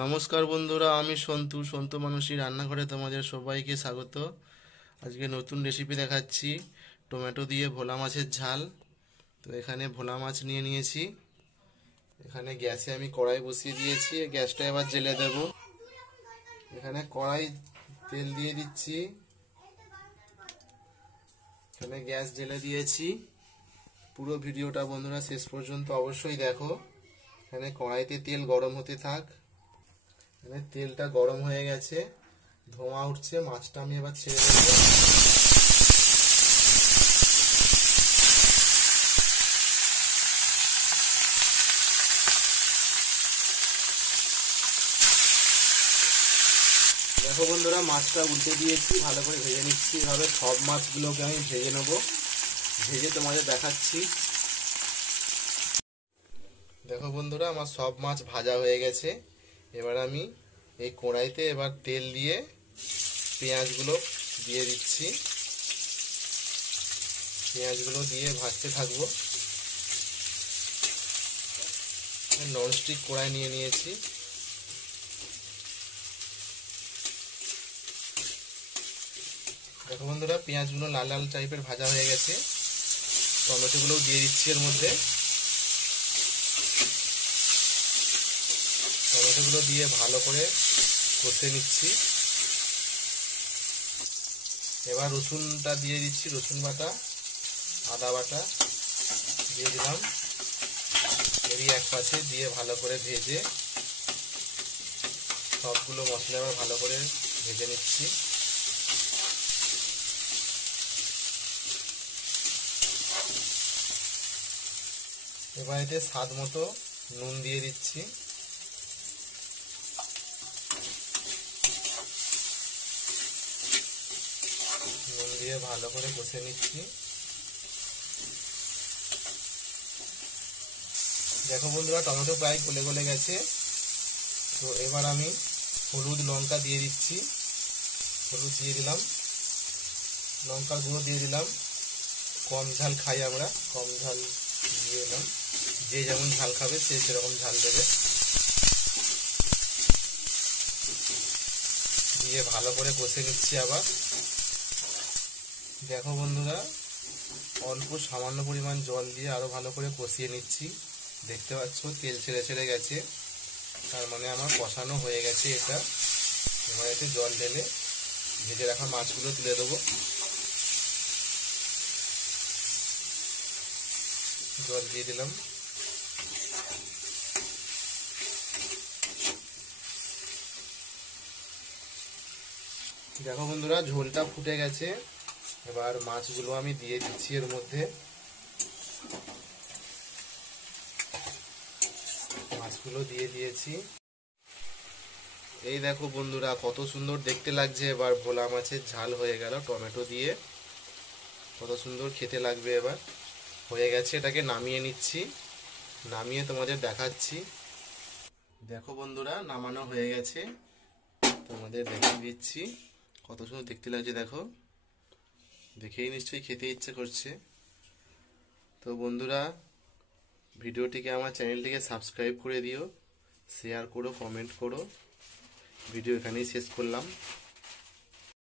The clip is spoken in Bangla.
নমস্কার বন্ধুরা, আমি সন্তু সন্তু মানুষই রান্নাঘরে তোমাদের সবাইকে স্বাগত। আজকে নতুন রেসিপি দেখাচ্ছি, টমেটো দিয়ে ভোলা মাছের ঝাল। তো এখানে ভোলা মাছ নিয়ে নিয়েছি। এখানে গ্যাসে আমি কড়াই বসিয়ে দিয়েছি, গ্যাসটা এবার জেলে দেব। এখানে কড়াই তেল দিয়ে দিচ্ছি, এখানে গ্যাস জেলে দিয়েছি। পুরো ভিডিওটা বন্ধুরা শেষ পর্যন্ত অবশ্যই দেখো। এখানে কড়াইতে তেল গরম হতে থাক। এখানে তেলটা গরম হয়ে গেছে, ধোঁয়া উঠছে, মাছটা আমি এবার ছেড়ে দেবো। দেখো বন্ধুরা, মাছটা উল্টে দিয়েছি, ভালো করে ভেজে নিচ্ছি। এভাবে সব মাছগুলোকে আমি ভেজে নেব, ভেজে তোমাদের দেখাচ্ছি। দেখো বন্ধুরা, আমার সব মাছ ভাজা হয়ে গেছে। এবার আমি এই কড়াইতে এবার তেল দিয়ে পেঁয়াজগুলো দিয়ে দিচ্ছি। পেঁয়াজগুলো দিয়ে ভাজতে থাকবো। ননস্টিক কড়াই নিয়ে নিয়েছি। দেখো বন্ধুরা, পেঁয়াজগুলো লাল লাল টাইপের ভাজা হয়ে গেছে। টমেটোগুলোও দিয়ে দিচ্ছি এর মধ্যে। টমেটোগুলো দিয়ে ভালো করে কষে নিচ্ছি। এবার রসুনটা দিয়ে দিচ্ছি, রসুন বাটা, আদা বাটা দিয়ে দিলাম। এরই এক পাশে দিয়ে ভালো করে ভেজে সবগুলো মশলা আবার ভালো করে ভেজে নিচ্ছি। এবার এতে স্বাদ মতো নুন দিয়ে দিচ্ছি। নুন দিয়ে ভালো করে কষে নিচ্ছি। দেখো বন্ধুরা, টমেটো প্রায় গলে গলে গেছে। তো এবার আমি হলুদ লঙ্কা দিয়ে দিচ্ছি। হলুদ দিয়ে দিলাম, লঙ্কার গুঁড়ো দিয়ে দিলাম। কম ঝাল খাই আমরা, কম ঝাল দিয়ে দিলাম। যে যেমন ঝাল খাবে সে সেরকম ঝাল দেবে। দিয়ে ভালো করে কষে নিচ্ছি আবার। দেখো বন্ধুরা, অল্প সামান্য পরিমাণ জল দিয়ে আরো ভালো করে কষিয়ে নিচ্ছি। দেখতে পাচ্ছ তেল ছেড়ে ছেড়ে গেছে, তার মানে আমার কষানো হয়ে গেছে এটা। এবার এতে জল ঢেলে ভেজে রাখা মাছগুলো তুলে দেবো। জল দিয়ে দিলাম। দেখো বন্ধুরা, ঝোলটা ফুটে গেছে। এবার মাছগুলো আমি দিয়ে দিচ্ছি এর মধ্যে। মাছগুলো দিয়ে দিয়েছি। এই দেখো বন্ধুরা, কত সুন্দর দেখতে লাগছে। এবার ভোলা মাছের ঝাল হয়ে গেল টমেটো দিয়ে, কত সুন্দর খেতে লাগবে। এবার হয়ে গেছে, এটাকে নামিয়ে নিচ্ছি। নামিয়ে তোমাদের দেখাচ্ছি। দেখো বন্ধুরা, নামানো হয়ে গেছে, তোমাদের দেখিয়ে দিচ্ছি। কত সুন্দর দেখতে লাগছে দেখো, দেখেই নিশ্চয়ই খেতে ইচ্ছে করছে। তো বন্ধুরা, ভিডিওটিকে, আমার চ্যানেলটিকে সাবস্ক্রাইব করে দিও, শেয়ার করো, কমেন্ট করো। ভিডিও এখানেই শেষ করলাম।